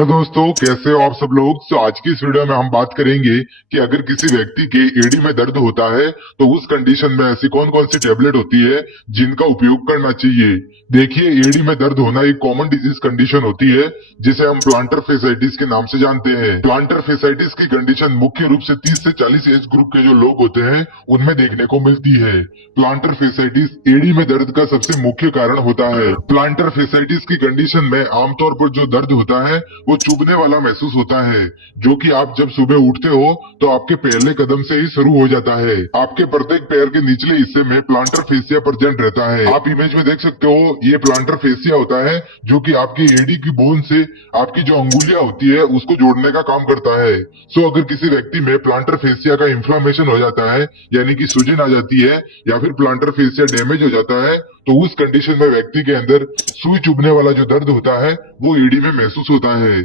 Hello दोस्तों, कैसे हो आप सब लोग। आज की इस वीडियो में हम बात करेंगे कि अगर किसी व्यक्ति के एडी में दर्द होता है तो उस कंडीशन में ऐसी कौन कौन सी टेबलेट होती है जिनका उपयोग करना चाहिए। देखिए, एडी में दर्द होना एक कॉमन डिजीज कंडीशन होती है जिसे हम प्लांटर फेसाइटिस के नाम से जानते हैं। प्लांटर फेसाइटिस की कंडीशन मुख्य रूप से 30 से 40 एज ग्रुप के जो लोग होते हैं उनमें देखने को मिलती है। प्लांटर फेसाइटिस एडी में दर्द का सबसे मुख्य कारण होता है। प्लांटर फेसाइटिस की कंडीशन में आमतौर पर जो दर्द होता है वो चुभने वाला महसूस होता है, जो कि आप जब सुबह उठते हो तो आपके पहले कदम से ही शुरू हो जाता है। आपके प्रत्येक पैर के निचले हिस्से में प्लांटर फेसिया प्रेजेंट रहता है। आप इमेज में देख सकते हो, ये प्लांटर फेसिया होता है जो कि आपकी एडी की बोन से आपकी जो अंगुलियां होती है उसको जोड़ने का काम करता है। अगर किसी व्यक्ति में प्लांटर फेसिया का इन्फ्लामेशन हो जाता है, यानी कि सूजन आ जाती है या फिर प्लांटर फेसिया डैमेज हो जाता है, तो उस कंडीशन में व्यक्ति के अंदर सुई चुभने वाला जो दर्द होता है वो एडी में महसूस होता है।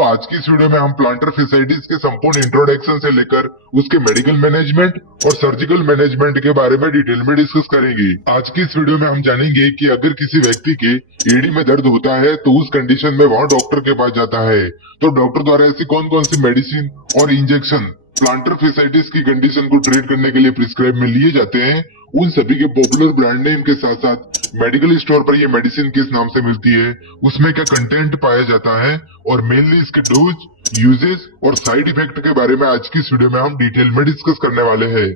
आज की इस वीडियो में हम प्लांटर फेसाइटिस के संपूर्ण इंट्रोडक्शन से लेकर उसके मेडिकल मैनेजमेंट और सर्जिकल मैनेजमेंट के बारे में डिटेल में डिस्कस करेंगे। आज की इस वीडियो में हम जानेंगे कि अगर किसी व्यक्ति के एडी में दर्द होता है तो उस कंडीशन में वह डॉक्टर के पास जाता है, तो डॉक्टर द्वारा ऐसी कौन कौन सी मेडिसिन और इंजेक्शन प्लांटर फेसाइटिस की कंडीशन को ट्रीट करने के लिए प्रिस्क्राइब में लिए जाते हैं। उन सभी के पॉपुलर ब्रांड नेम के साथ साथ मेडिकल स्टोर पर ये मेडिसिन किस नाम से मिलती है, उसमें क्या कंटेंट पाया जाता है और मेनली इसके डोज, यूजेस और साइड इफेक्ट के बारे में आज की इस वीडियो में हम डिटेल में डिस्कस करने वाले हैं।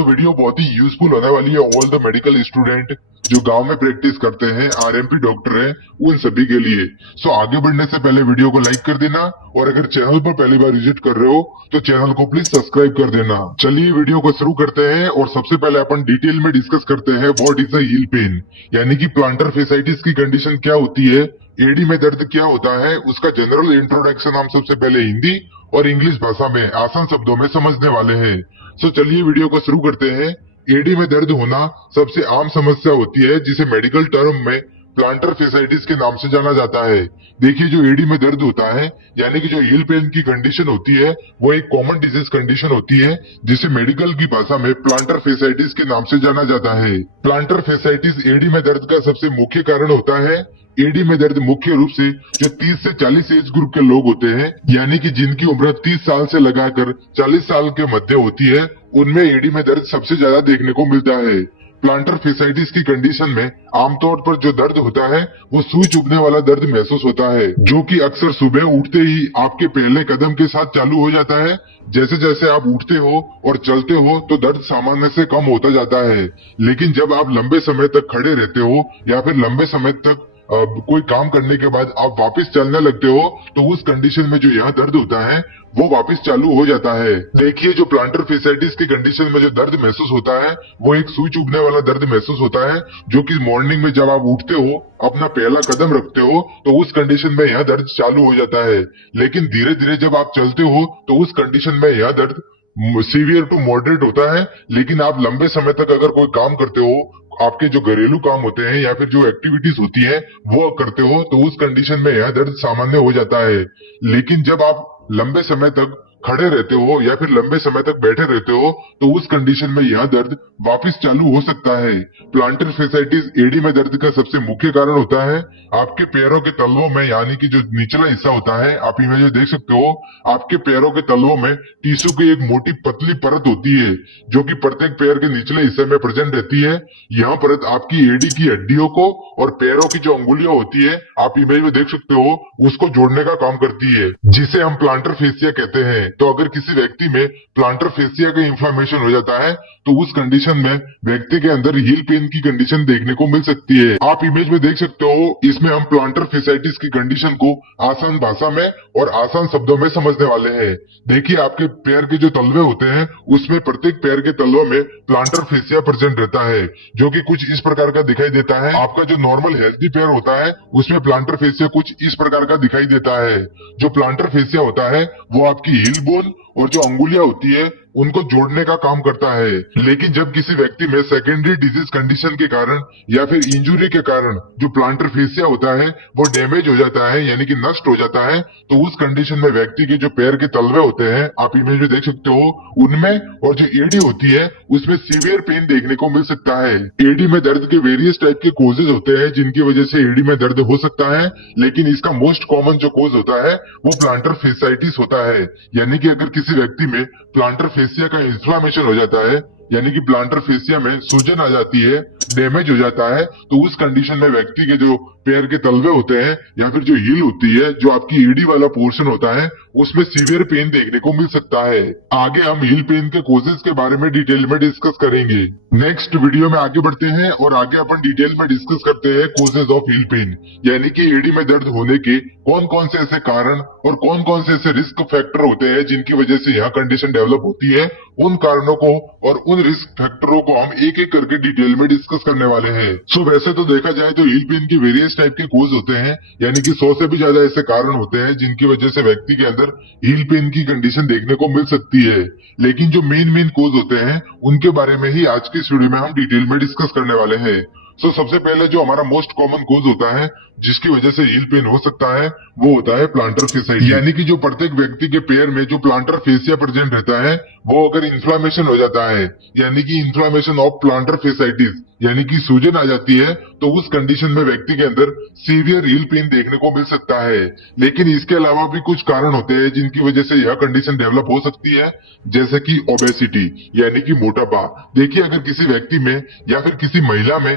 वीडियो बहुत ही यूजफुल होने वाली है ऑल द मेडिकल स्टूडेंट जो गांव में प्रैक्टिस करते हैं, आरएमपी डॉक्टर हैं, उन सभी के लिए। आगे बढ़ने से पहले वीडियो को लाइक कर देना और अगर चैनल पर पहली बार विजिट कर रहे हो तो चैनल को प्लीज सब्सक्राइब कर देना। चलिए वीडियो को शुरू करते हैं और सबसे पहले अपन डिटेल में डिस्कस करते हैं what is the heal pain, यानी कि प्लांटर फेसाइटिस की कंडीशन क्या होती है, एडी में दर्द क्या होता है, उसका जनरल इंट्रोडक्शन हम सबसे पहले हिंदी और इंग्लिश भाषा में आसान शब्दों में समझने वाले हैं। चलिए वीडियो को शुरू करते हैं। एडी में दर्द होना सबसे आम समस्या होती है जिसे मेडिकल टर्म में प्लांटर फेसाइटिस के नाम से जाना जाता है। देखिए, जो एडी में दर्द होता है यानी कि जो हील पेन की कंडीशन होती है वो एक कॉमन डिजीज कंडीशन होती है जिसे मेडिकल की भाषा में प्लांटर फेसाइटिस के नाम से जाना जाता है। प्लांटर फेसाइटिस एडी में दर्द का सबसे मुख्य कारण होता है। एडी में दर्द मुख्य रूप से जो 30 से 40 एज ग्रुप के लोग होते हैं, यानी कि जिनकी उम्र 30 साल से लगाकर 40 साल के मध्य होती है, उनमें एडी में दर्द सबसे ज्यादा देखने को मिलता है। प्लांटर फेसाइटिस की कंडीशन में आमतौर पर जो दर्द होता है वो सुई चुभने वाला दर्द महसूस होता है, जो कि अक्सर सुबह उठते ही आपके पहले कदम के साथ चालू हो जाता है। जैसे जैसे आप उठते हो और चलते हो तो दर्द सामान्य से कम होता जाता है, लेकिन जब आप लंबे समय तक खड़े रहते हो या फिर लंबे समय तक कोई काम करने के बाद आप वापस चलने लगते हो तो उस कंडीशन में जो यहाँ दर्द होता है वो वापस चालू हो जाता है। देखिए, जो प्लांटर फेसाइटिस की कंडीशन में जो दर्द महसूस होता है वो एक सुई चुभने वाला दर्द महसूस होता है, जो कि मॉर्निंग में जब आप उठते हो, अपना पहला कदम रखते हो तो उस कंडीशन में यह दर्द चालू हो जाता है, लेकिन धीरे धीरे जब आप चलते हो तो उस कंडीशन में यह दर्द सीवियर टू मॉडरेट होता है। लेकिन आप लंबे समय तक अगर कोई काम करते हो, आपके जो घरेलू काम होते हैं या फिर जो एक्टिविटीज होती है वो करते हो, तो उस कंडीशन में यह दर्द सामान्य हो जाता है। लेकिन जब आप लंबे समय तक खड़े रहते हो या फिर लंबे समय तक बैठे रहते हो तो उस कंडीशन में यह दर्द वापस चालू हो सकता है। प्लांटर फेसाइटिस एडी में दर्द का सबसे मुख्य कारण होता है आपके पैरों के तलवों में, यानी कि जो निचला हिस्सा होता है, आप इमेज में देख सकते हो, आपके पैरों के तलवों में टिश्यू की एक मोटी पतली परत होती है जो कि प्रत्येक पैर के निचले हिस्से में प्रेजेंट रहती है। यह परत आपकी एडी की हड्डियों को और पैरों की जो अंगुलियां होती है, आप इमेज में देख सकते हो, उसको जोड़ने का काम करती है, जिसे हम प्लांटर फेसिया कहते हैं। तो अगर किसी व्यक्ति में प्लांटर फेसिया का इन्फ्लामेशन हो जाता है तो उस कंडीशन में व्यक्ति के अंदर हील पेन की कंडीशन देखने को मिल सकती है। आप इमेज में देख सकते हो, इसमें हम प्लांटर फेसाइटिस की कंडीशन को आसान भाषा में और आसान शब्दों में समझने वाले हैं। देखिए, आपके पैर के जो तलवे होते हैं उसमें प्रत्येक पैर के तलवों में प्लांटर फेसिया प्रेजेंट रहता है, जो कि कुछ इस प्रकार का दिखाई देता है। आपका जो नॉर्मल हेल्थी पैर होता है उसमें प्लांटर फेसिया कुछ इस प्रकार का दिखाई देता है। जो प्लांटर फेसिया होता है वो आपकी हील बोन और जो अंगुलियां होती है उनको जोड़ने का काम करता है। लेकिन जब किसी व्यक्ति में सेकेंडरी डिजीज कंडीशन के कारण या फिर इंजुरी के कारण जो प्लांटर फेसिया होता है वो डैमेज हो जाता है यानी कि नष्ट हो जाता है, तो उस कंडीशन में व्यक्ति के जो पैर के तलवे होते हैं, आप इमेज में देख सकते हो, उनमें और जो एडी होती है उसमें सीवियर पेन देखने को मिल सकता है। एडी में दर्द के वेरियस टाइप के कोजेज होते हैं जिनकी वजह से एडी में दर्द हो सकता है, लेकिन इसका मोस्ट कॉमन जो कोज होता है वो प्लांटर फेसाइटिस होता है। यानी कि अगर किसी व्यक्ति में प्लांटर फेसिया का इन्फ्लामेशन हो जाता है यानी कि प्लांटर फेसिया में सूजन आ जाती है, डैमेज हो जाता है, तो उस कंडीशन में व्यक्ति के जो पैर के तलवे होते हैं या फिर जो हील होती है, जो आपकी एडी वाला पोर्शन होता है, उसमें सीवियर पेन देखने को मिल सकता है। आगे हम हील पेन के कोजेस के बारे में डिटेल में डिस्कस करेंगे। नेक्स्ट वीडियो में आगे बढ़ते हैं और आगे अपन डिटेल में डिस्कस करते हैं कोजेस ऑफ हील पेन, यानी कि एडी में दर्द होने के कौन कौन से ऐसे कारण और कौन कौन से ऐसे रिस्क फैक्टर होते हैं जिनकी वजह से यह कंडीशन डेवलप होती है। उन कारणों को और उन रिस्क फैक्टरों को हम एक एक करके डिटेल में डिस्कस करने वाले हैं। सो वैसे तो देखा जाए तो हील पेन के वेरियस टाइप के कोज होते हैं, यानी कि 100 से भी ज्यादा ऐसे कारण होते हैं जिनकी वजह से व्यक्ति के अंदर हील पेन की कंडीशन देखने को मिल सकती है। लेकिन जो मेन कोज होते हैं उनके बारे में ही आज की इस वीडियो में हम डिटेल में डिस्कस करने वाले हैं। सबसे पहले जो हमारा मोस्ट कॉमन कोज होता है जिसकी वजह से हील पेन हो सकता है वो होता है प्लांटर फेसाइटिस, यानी कि जो प्रत्येक व्यक्ति के पैर में जो प्लांटर फेसिया प्रेजेंट रहता है वो अगर इन्फ्लामेशन हो जाता है यानी कि इन्फ्लामेशन ऑफ प्लांटर फेसाइटिस यानी कि सूजन आ जाती है, तो उस कंडीशन में व्यक्ति के अंदर सीवियर हील पेन देखने को मिल सकता है। लेकिन इसके अलावा भी कुछ कारण होते हैं जिनकी वजह से यह कंडीशन डेवलप हो सकती है, जैसे कि ओबेसिटी यानी कि मोटापा। देखिए, अगर किसी व्यक्ति में या फिर किसी महिला में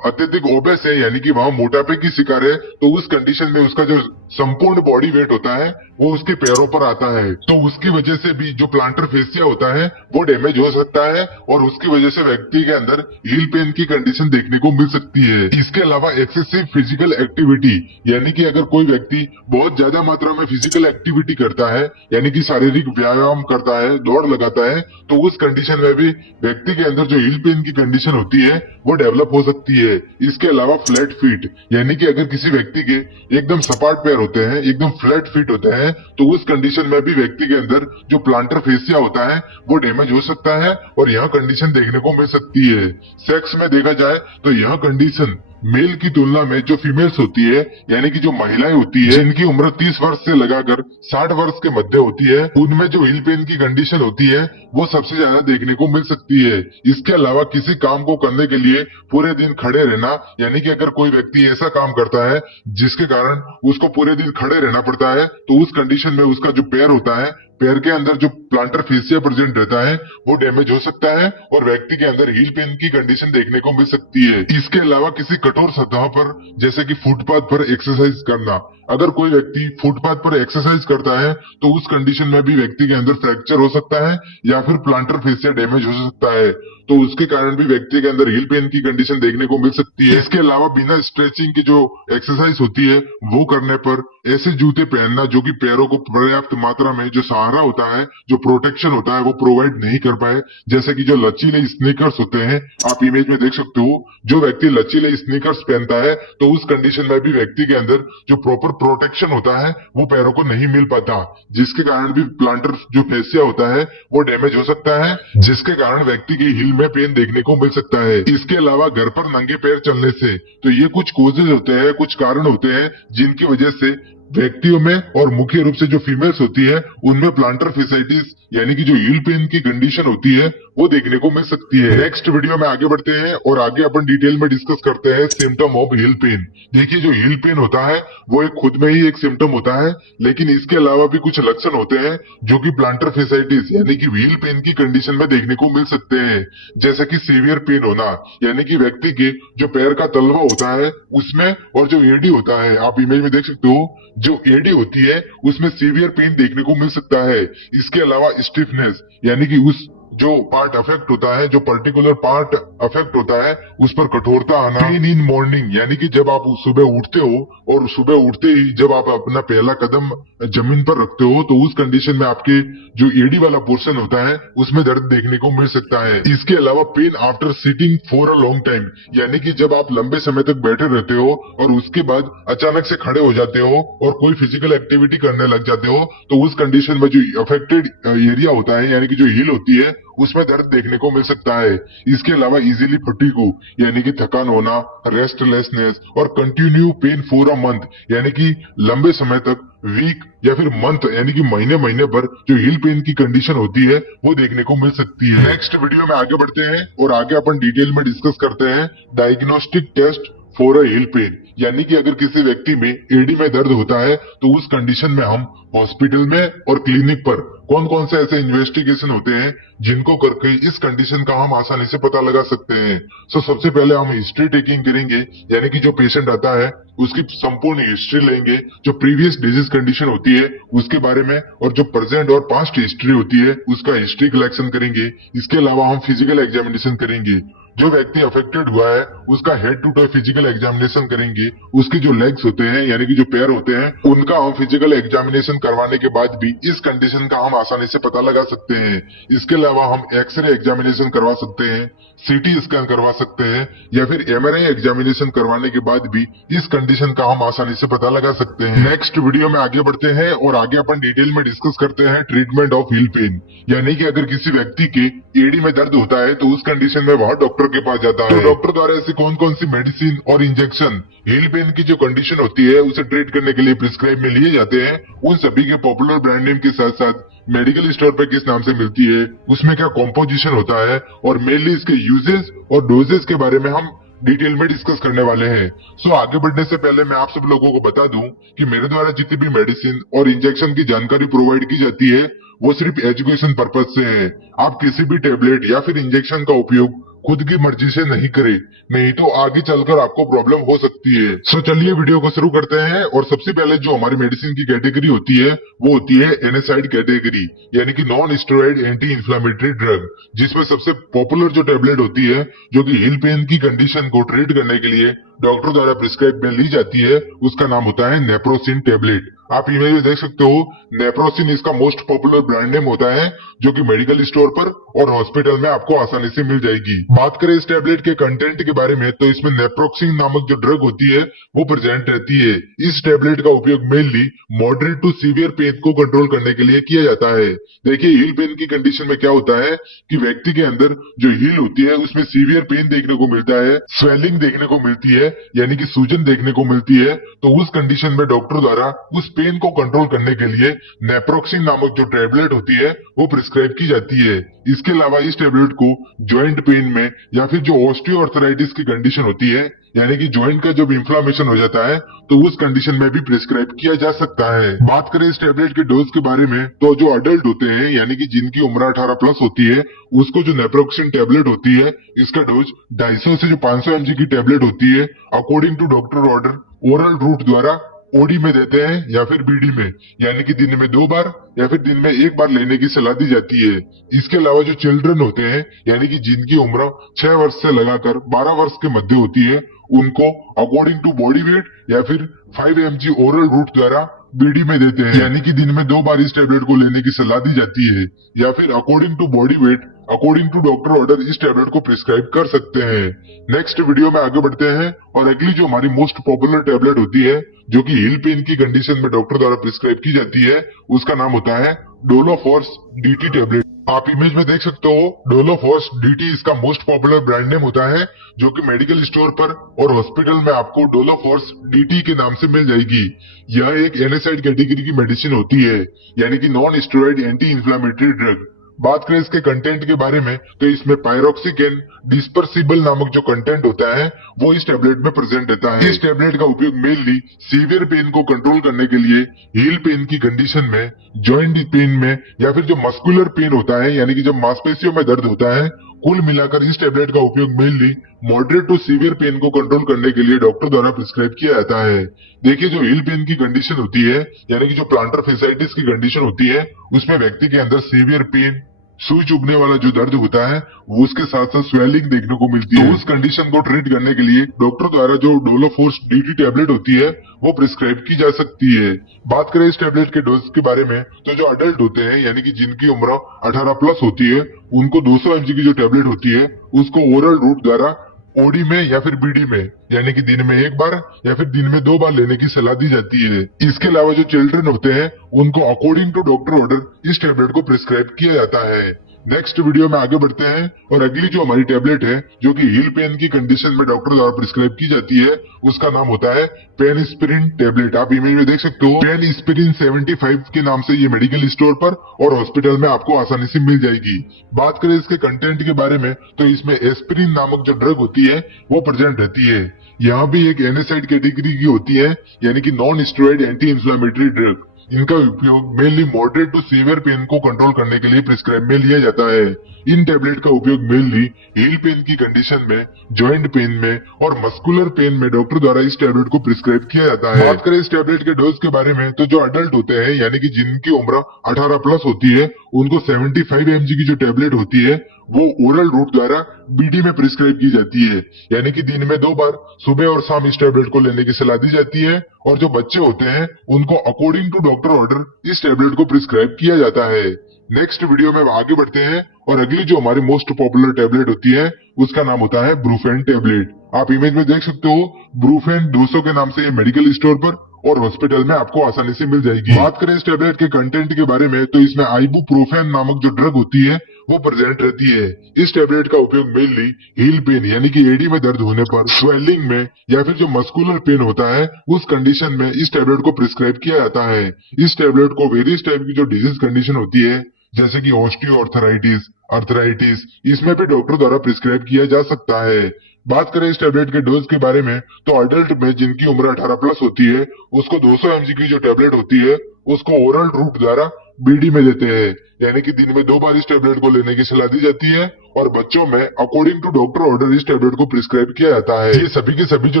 अत्यधिक ओबेस है यानी कि वह मोटापे की शिकार है, तो उस कंडीशन में उसका जो संपूर्ण बॉडी वेट होता है वो उसके पैरों पर आता है, तो उसकी वजह से भी जो प्लांटर फेसिया होता है वो डैमेज हो सकता है और उसकी वजह से व्यक्ति के अंदर हील पेन की कंडीशन देखने को मिल सकती है। इसके अलावा एक्सेसिव फिजिकल एक्टिविटी, यानी कि अगर कोई व्यक्ति बहुत ज्यादा मात्रा में फिजिकल एक्टिविटी करता है यानी कि शारीरिक व्यायाम करता है, दौड़ लगाता है, तो उस कंडीशन में भी व्यक्ति के अंदर जो हील पेन की कंडीशन होती है वो डेवलप हो सकती है। इसके अलावा फ्लैट फीट, यानी कि अगर किसी व्यक्ति के एकदम सपाट पैर होते हैं, एकदम फ्लैट फीट होते हैं, तो उस कंडीशन में भी व्यक्ति के अंदर जो प्लांटर फेसिया होता है वो डैमेज हो सकता है और यह कंडीशन देखने को मिल सकती है। सेक्स में देखा जाए तो यह कंडीशन मेल की तुलना में जो फीमेल्स होती है यानी कि जो महिलाएं होती है जिनकी उम्र 30 वर्ष से लगाकर 60 वर्ष के मध्य होती है, उनमें जो हील पेन की कंडीशन होती है वो सबसे ज्यादा देखने को मिल सकती है। इसके अलावा किसी काम को करने के लिए पूरे दिन खड़े रहना, यानी कि अगर कोई व्यक्ति ऐसा काम करता है जिसके कारण उसको पूरे दिन खड़े रहना पड़ता है, तो उस कंडीशन में उसका जो पैर होता है, पैर के अंदर जो प्लांटर फेसिया प्रेजेंट रहता है वो डैमेज हो सकता है और व्यक्ति के अंदर हील पेन की कंडीशन देखने को मिल सकती है। इसके अलावा किसी कठोर सतह पर जैसे कि फुटपाथ पर एक्सरसाइज करना, अगर कोई व्यक्ति फुटपाथ पर एक्सरसाइज करता है तो उस कंडीशन में भी व्यक्ति के अंदर फ्रैक्चर हो सकता है या फिर प्लांटर फेसिया डैमेज हो सकता है, तो उसके कारण भी व्यक्ति के अंदर हील पेन की कंडीशन देखने को मिल सकती है। इसके अलावा बिना स्ट्रेचिंग की जो एक्सरसाइज होती है वो करने पर ऐसे जूते पहनना जो कि पैरों को पर्याप्त मात्रा में जो सहारा होता है, जो प्रोटेक्शन होता है वो प्रोवाइड नहीं कर पाए, जैसे कि जो लचीले स्नीकर्स होते हैं, आप इमेज में देख सकते हो, जो व्यक्ति लचीले स्नीकर्स पहनता है तो उस कंडीशन में भी व्यक्ति के अंदर जो प्रॉपर प्रोटेक्शन होता है वो पैरों को नहीं मिल पाता, जिसके कारण भी प्लांटर जो फेसिया होता है वो डैमेज हो सकता है, जिसके कारण व्यक्ति की हील में पेन देखने को मिल सकता है। इसके अलावा घर पर नंगे पैर चलने से, तो ये कुछ कोजेज होते हैं, कुछ कारण होते हैं जिनकी वजह से व्यक्तियों में और मुख्य रूप से जो फीमेल्स होती है उनमें प्लांटर फेसाइटिस यानी कि जो हील पेन की कंडीशन होती है वो देखने को मिल सकती है। नेक्स्ट वीडियो में आगे बढ़ते हैं और आगे अपन डिटेल में डिस्कस करते हैं सिम्टम ऑफ हील पेन। देखिए, जो हील पेन होता है वो एक खुद में ही एक सिम्टम होता है, लेकिन इसके अलावा भी कुछ लक्षण होते हैं जो कि प्लांटर फेसाइटिस यानी कि हील पेन की कंडीशन में देखने को मिल सकते हैं, जैसे कि सीवियर पेन होना, यानी कि व्यक्ति के जो पैर का तलवा होता है उसमें और जो एडी होता है, आप इमेज में देख सकते हो, जो एडी होती है उसमें सीवियर पेन देखने को मिल सकता है। इसके अलावा स्टिफनेस, यानी कि उस जो पार्ट अफेक्ट होता है, जो पर्टिकुलर पार्ट अफेक्ट होता है, उस पर कठोरता आना। पेन इन मॉर्निंग यानी कि जब आप सुबह उठते हो और सुबह उठते ही जब आप अपना पहला कदम जमीन पर रखते हो तो उस कंडीशन में आपके जो एडी वाला पोर्शन होता है उसमें दर्द देखने को मिल सकता है। इसके अलावा pen after sitting for a long time यानी कि जब आप लंबे समय तक बैठे रहते हो और उसके बाद अचानक से खड़े हो जाते हो और कोई फिजिकल एक्टिविटी करने लग जाते हो तो उस कंडीशन में जो अफेक्टेड एरिया होता है यानी कि जो हील होती है उसमें दर्द देखने को मिल सकता है। इसके अलावा इजीली फटीगो यानी कि थकान होना, रेस्टलेसनेस और continue pain for a month यानी कि लंबे समय तक, वीक या फिर मंथ यानी कि महीने महीने पर जो हील पेन की कंडीशन होती है वो देखने को मिल सकती है। नेक्स्ट वीडियो में आगे बढ़ते हैं और आगे अपन डिटेल में डिस्कस करते हैं diagnostic test for a heel pain यानी कि अगर किसी व्यक्ति में एडी में दर्द होता है तो उस कंडीशन में हम हॉस्पिटल में और क्लिनिक पर कौन कौन से ऐसे इन्वेस्टिगेशन होते हैं जिनको करके इस कंडीशन का हम आसानी से पता लगा सकते हैं। सो सबसे पहले हम हिस्ट्री टेकिंग करेंगे यानी कि जो पेशेंट आता है उसकी संपूर्ण हिस्ट्री लेंगे, जो प्रीवियस डिजीज कंडीशन होती है उसके बारे में और जो प्रेजेंट और पास्ट हिस्ट्री होती है उसका हिस्ट्री कलेक्शन करेंगे। इसके अलावा हम फिजिकल एग्जामिनेशन करेंगे, जो व्यक्ति अफेक्टेड हुआ है उसका head to toe physical examination करेंगे। उसके जो लेग्स होते हैं यानी कि जो पैर होते हैं उनका हम फिजिकल एग्जामिनेशन करवाने के बाद भी इस कंडीशन का हम आसानी से पता लगा सकते हैं। इसके अलावा हम एक्सरे एग्जामिनेशन करवा सकते हैं, सीटी स्कैन करवा सकते हैं या फिर एमआरआई एग्जामिनेशन करवाने के बाद भी इस कंडीशन का हम आसानी से पता लगा सकते हैं। नेक्स्ट वीडियो में आगे बढ़ते हैं और आगे अपन डिटेल में डिस्कस करते हैं ट्रीटमेंट ऑफ हील पेन यानी कि अगर किसी व्यक्ति के एडी में दर्द होता है तो उस कंडीशन में वह डॉक्टर के पास जाता है। तो डॉक्टर द्वारा ऐसी कौन कौन सी मेडिसिन और इंजेक्शन हील पेन की जो कंडीशन होती है उसे ट्रीट करने के लिए प्रिस्क्राइब में लिए जाते हैं, उन सभी के पॉपुलर ब्रांड नेम के साथ साथ मेडिकल स्टोर पर किस नाम से मिलती है, उसमें क्या कॉम्पोजिशन होता है और मेनली इसके यूजेस और डोजेस के बारे में हम डिटेल में डिस्कस करने वाले हैं। सो आगे बढ़ने से पहले मैं आप सब लोगों को बता दूं कि मेरे द्वारा जितनी भी मेडिसिन और इंजेक्शन की जानकारी प्रोवाइड की जाती है वो सिर्फ एजुकेशन पर्पज से है। आप किसी भी टेबलेट या फिर इंजेक्शन का उपयोग खुद की मर्जी से नहीं करें, नहीं तो आगे चलकर आपको प्रॉब्लम हो सकती है। सो चलिए वीडियो को शुरू करते हैं और सबसे पहले जो हमारी मेडिसिन की कैटेगरी होती है वो होती है एनएसआइड कैटेगरी यानी कि non steroid anti inflammatory drug, जिसमें सबसे पॉपुलर जो टेबलेट होती है जो कि हील पेन की कंडीशन को ट्रीट करने के लिए डॉक्टर द्वारा प्रिस्क्राइब में ली जाती है उसका नाम होता है नेप्रोसिन टेबलेट। आप इमेज में देख सकते हो नेप्रोसिन इसका मोस्ट पॉपुलर ब्रांड नेम होता है जो कि मेडिकल स्टोर पर और हॉस्पिटल में आपको आसानी से मिल जाएगी। बात करें इस टेबलेट के कंटेंट के बारे में तो इसमें नेप्रोक्सिन नामक जो ड्रग होती है वो प्रेजेंट रहती है। इस टेबलेट का उपयोग mainly moderate to severe pain को कंट्रोल करने के लिए किया जाता है। देखिए हील पेन की कंडीशन में क्या होता है कि व्यक्ति के अंदर जो हील होती है उसमें सीवियर पेन देखने को मिलता है, स्वेलिंग देखने को मिलती है यानी कि सूजन देखने को मिलती है। तो उस कंडीशन में डॉक्टर द्वारा उस पेन को कंट्रोल करने के लिए नेप्रोक्सिन नामक जो टेबलेट होती है वो प्रिस्क्राइब की जाती है। इसके अलावा इस टेबलेट को जॉइंट पेन में या फिर जो ऑस्टियोआर्थराइटिस की कंडीशन होती है यानी कि जॉइंट का जब इन्फ्लामेशन हो जाता है तो उस कंडीशन में भी प्रिस्क्राइब किया जा सकता है। बात करें इस टेबलेट के डोज के बारे में तो जो अडल्ट होते हैं यानी कि जिनकी उम्र 18 प्लस होती है उसको जो नेप्रोक्सिन टेबलेट होती है इसका डोज 250 से जो 500 mg की टेबलेट होती है according to doctor order oral route द्वारा ओडी में देते हैं या फिर बीडी में, यानी कि दिन में 2 बार या फिर दिन में 1 बार लेने की सलाह दी जाती है। इसके अलावा जो चिल्ड्रन होते हैं यानी कि जिनकी उम्र 6 वर्ष से लगाकर 12 वर्ष के मध्य होती है उनको अकॉर्डिंग टू बॉडी वेट या फिर 5 mg ओरल रूट द्वारा बीडी में देते हैं, यानी कि दिन में 2 बार इस टेबलेट को लेने की सलाह दी जाती है। या फिर according to body weight according to doctor order इस टेबलेट को प्रिस्क्राइब कर सकते हैं। नेक्स्ट वीडियो में आगे बढ़ते हैं और अगली जो हमारी मोस्ट पॉपुलर टेबलेट होती है जो कि हील पेन की कंडीशन में डॉक्टर द्वारा प्रिस्क्राइब की जाती है उसका नाम होता है डोलोफोर्स डीटी टेबलेट। आप इमेज में देख सकते हो डोलोफोर्स डीटी इसका मोस्ट पॉपुलर ब्रांड नेम होता है जो कि मेडिकल स्टोर पर और हॉस्पिटल में आपको डोलोफोर्स डीटी के नाम से मिल जाएगी। यह एक एनएसआइड कैटेगरी की मेडिसिन होती है यानी कि non steroid anti inflammatory drug. बात करें इसके कंटेंट के बारे में तो इसमें पायरोक्सिकेन डिस्पर्सिबल नामक जो कंटेंट होता है वो इस टेबलेट में प्रेजेंट रहता है। इस टेबलेट का उपयोग मेनली सीवियर पेन को कंट्रोल करने के लिए हील पेन की कंडीशन में, जॉइंट पेन में या फिर जो मस्कुलर पेन होता है यानी कि जब मांसपेशियों में दर्द होता है, कुल मिलाकर इस टेबलेट का उपयोग mainly moderate to severe pain को कंट्रोल करने के लिए डॉक्टर द्वारा प्रिस्क्राइब किया जाता है। देखिए जो हील पेन की कंडीशन होती है यानी कि जो प्लांटर फेसाइटिस की कंडीशन होती है उसमें व्यक्ति के अंदर सीवियर पेन, सुई चुभने वाला जो दर्द होता है वो उसके साथ साथ स्वेलिंग देखने को मिलती है। तो उस कंडीशन को ट्रीट करने के लिए डॉक्टर द्वारा जो डोलोफोर्स DT टैबलेट होती है वो प्रिस्क्राइब की जा सकती है। बात करें इस टैबलेट के डोज के बारे में तो जो अडल्ट होते हैं यानी कि जिनकी उम्र 18+ होती है उनको 200 mg की जो टैबलेट होती है उसको ओरल रूट द्वारा ओडी में या फिर बीडी में यानी कि दिन में एक बार या फिर दिन में 2 बार लेने की सलाह दी जाती है। इसके अलावा जो चिल्ड्रन होते हैं उनको अकॉर्डिंग टू डॉक्टर ऑर्डर इस टैबलेट को प्रिस्क्राइब किया जाता है। नेक्स्ट वीडियो में आगे बढ़ते हैं और अगली जो हमारी टैबलेट है जो कि हील पेन की कंडीशन में डॉक्टर द्वारा प्रिस्क्राइब की जाती है उसका नाम होता है पेनिस्पिरिन टैबलेट। आप इमेज में देख सकते हो पेनिस्पिरिन 75 के नाम से ये मेडिकल स्टोर पर और हॉस्पिटल में आपको आसानी से मिल जाएगी। बात करें इसके कंटेंट के बारे में तो इसमें एस्पिरिन नामक जो ड्रग होती है वो प्रेजेंट रहती है। यहाँ भी एक एनेसाइड कैटेगरी की होती है यानी कि non steroid anti inflammatory drug. इनका उपयोग mainly moderate to severe pain को कंट्रोल करने के लिए प्रिस्क्राइब में लिया जाता है। इन टैबलेट का उपयोग मेनली हील पेन की कंडीशन में, जॉइंट पेन में और मस्कुलर पेन में डॉक्टर द्वारा इस टैबलेट को प्रिस्क्राइब किया जाता है। बात करें इस टैबलेट के डोज के बारे में तो जो अडल्ट होते हैं यानी कि जिनकी उम्र 18+ होती है उनको 75 mg की जो टैबलेट होती है वो ओरल रूट द्वारा बीडी में प्रिस्क्राइब की जाती है यानी कि दिन में 2 बार सुबह और शाम इस टैबलेट को लेने की सलाह दी जाती है। और जो बच्चे होते हैं उनको अकॉर्डिंग टू डॉक्टर ऑर्डर इस टैबलेट को प्रिस्क्राइब किया जाता है। नेक्स्ट वीडियो में आगे बढ़ते हैं और अगली जो हमारी मोस्ट पॉपुलर टैबलेट होती है उसका नाम होता है ब्रूफेन टैबलेट। आप इमेज में देख सकते हो ब्रूफेन 200 के नाम से ये मेडिकल स्टोर पर और हॉस्पिटल में आपको आसानी से मिल जाएगी। बात करें इस टैबलेट के कंटेंट के बारे में तो इसमें आइबुप्रोफेन नामक जो ड्रग होती है वो प्रेजेंट रहती है। इस टैबलेट का उपयोग मेनली हील पेन यानी कि एडी में दर्द होने पर, स्वेलिंग में या फिर जो मस्कुलर पेन होता है उस कंडीशन में इस टैबलेट को प्रिस्क्राइब किया जाता है। इस टैबलेट को वेरियस टाइप की जो डिजीज कंडीशन होती है जैसे कि ऑस्टियोआर्थराइटिस, अर्थराइटिस, इसमें भी डॉक्टर द्वारा प्रिस्क्राइब किया जा सकता है। बात करें इस टैबलेट के डोज के बारे में तो अडल्ट में जिनकी उम्र 18+ होती है उसको 200 mg की जो टैबलेट होती है उसको ओरल रूट द्वारा बीडी में देते हैं यानी कि दिन में 2 बार इस टैबलेट को लेने की सलाह दी जाती है। और बच्चों में अकॉर्डिंग टू डॉक्टर ऑर्डर इस टैबलेट को प्रिस्क्राइब किया जाता है। ये सभी के सभी जो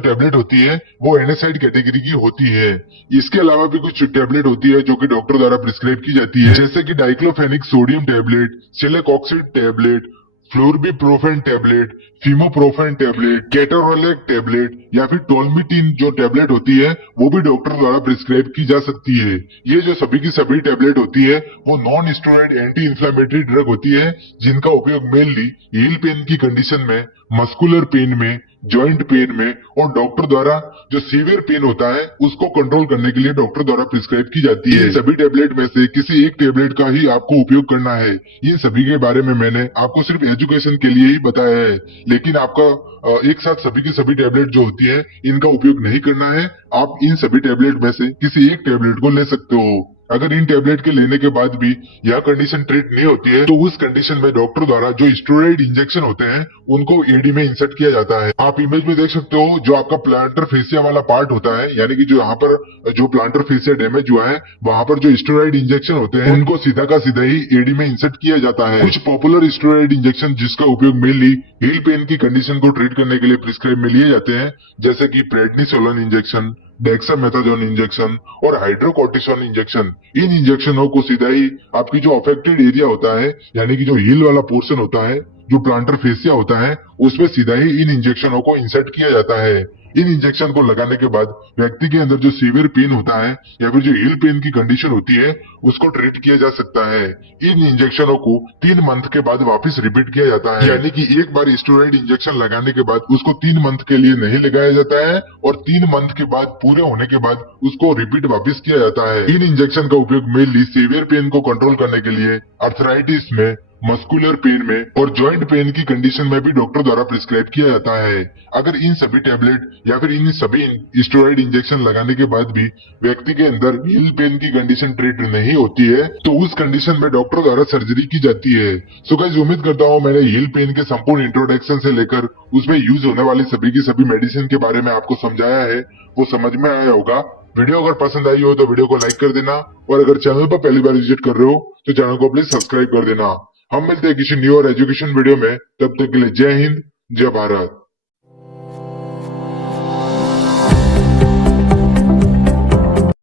टैबलेट होती है वो एनेसाइड कैटेगरी की होती है। इसके अलावा भी कुछ टैबलेट होती है जो कि डॉक्टर द्वारा प्रिस्क्राइब की जाती है जैसे कि diclofenac sodium tablet, celecoxib tablet, flurbiprofen tablet, fenoprofen tablet, ketorolac tablet या फिर टोलमिटिन जो टैबलेट होती है वो भी डॉक्टर द्वारा प्रिस्क्राइब की जा सकती है। ये जो सभी की सभी टैबलेट होती है वो non steroid anti inflammatory drug होती है जिनका उपयोग मेनली हील पेन की कंडीशन में, मस्कुलर पेन में, जॉइंट पेन में और डॉक्टर द्वारा जो सीवियर पेन होता है उसको कंट्रोल करने के लिए डॉक्टर द्वारा प्रिस्क्राइब की जाती है। सभी टैबलेट में से किसी एक टैबलेट का ही आपको उपयोग करना है। ये सभी के बारे में मैंने आपको सिर्फ एजुकेशन के लिए ही बताया है, लेकिन आपका एक साथ सभी की सभी टैबलेट जो होती है इनका उपयोग नहीं करना है। आप इन सभी टैबलेट में से किसी एक टैबलेट को ले सकते हो। अगर इन टैबलेट के लेने के बाद भी यह कंडीशन ट्रीट नहीं होती है तो उस कंडीशन में डॉक्टर द्वारा जो स्टेरॉइड इंजेक्शन होते हैं उनको एडी में इंसर्ट किया जाता है। आप इमेज में देख सकते हो जो आपका प्लांटर फेसिया वाला पार्ट होता है यानी कि जो यहाँ पर जो प्लांटर फेसिया डैमेज हुआ है वहां पर जो स्टेरॉइड इंजेक्शन होते हैं उनको सीधा का सीधा ही एडी में इंसर्ट किया जाता है। कुछ पॉपुलर स्टेरॉइड इंजेक्शन जिसका उपयोग मेनली हील पेन की कंडीशन को ट्रीट करने के लिए प्रिस्क्राइब में लिए जाते हैं जैसे कि प्रेडनिसोलोन इंजेक्शन, डेक्सामेथासोन इंजेक्शन और हाइड्रोकोर्टिसोन इंजेक्शन। इन इंजेक्शनों को सीधा ही आपकी जो अफेक्टेड एरिया होता है यानी कि जो हील वाला पोर्शन होता है, जो प्लांटर फेसिया होता है, उसमें सीधा ही इन इंजेक्शनों को इंसर्ट किया जाता है। इन इंजेक्शन को लगाने के बाद व्यक्ति के अंदर जो सीवियर पेन होता है या फिर जो हील पेन की कंडीशन होती है उसको ट्रीट किया जा सकता है। इन इंजेक्शनों को 3 मंथ के बाद वापस रिपीट किया जाता है यानी कि एक बार स्टेरॉइड इंजेक्शन लगाने के बाद उसको 3 मंथ के लिए नहीं लगाया जाता है और 3 मंथ के बाद पूरे होने के बाद उसको रिपीट वापस किया जाता है। इन इंजेक्शन का उपयोग मेनली सीवियर पेन को कंट्रोल करने के लिए, अर्थराइटिस में, मस्कुलर पेन में और जॉइंट पेन की कंडीशन में भी डॉक्टर द्वारा प्रिस्क्राइब किया जाता है। अगर इन सभी टैबलेट या फिर इन सभी स्टेरॉइड इंजेक्शन लगाने के बाद भी व्यक्ति के अंदर हील पेन की कंडीशन ट्रीट नहीं होती है तो उस कंडीशन में डॉक्टर द्वारा सर्जरी की जाती है। सो गाइस, उम्मीद करता हूँ मैंने हील पेन के संपूर्ण इंट्रोडक्शन से लेकर उसमें यूज होने वाली सभी की सभी मेडिसिन के बारे में आपको समझाया है, वो समझ में आया होगा। वीडियो अगर पसंद आई हो तो वीडियो को लाइक कर देना और अगर चैनल पर पहली बार विजिट कर रहे हो तो चैनल को प्लीज सब्सक्राइब कर देना। हम मिलते हैं किसी न्यू और एजुकेशन वीडियो में, तब तक के लिए जय हिंद, जय भारत।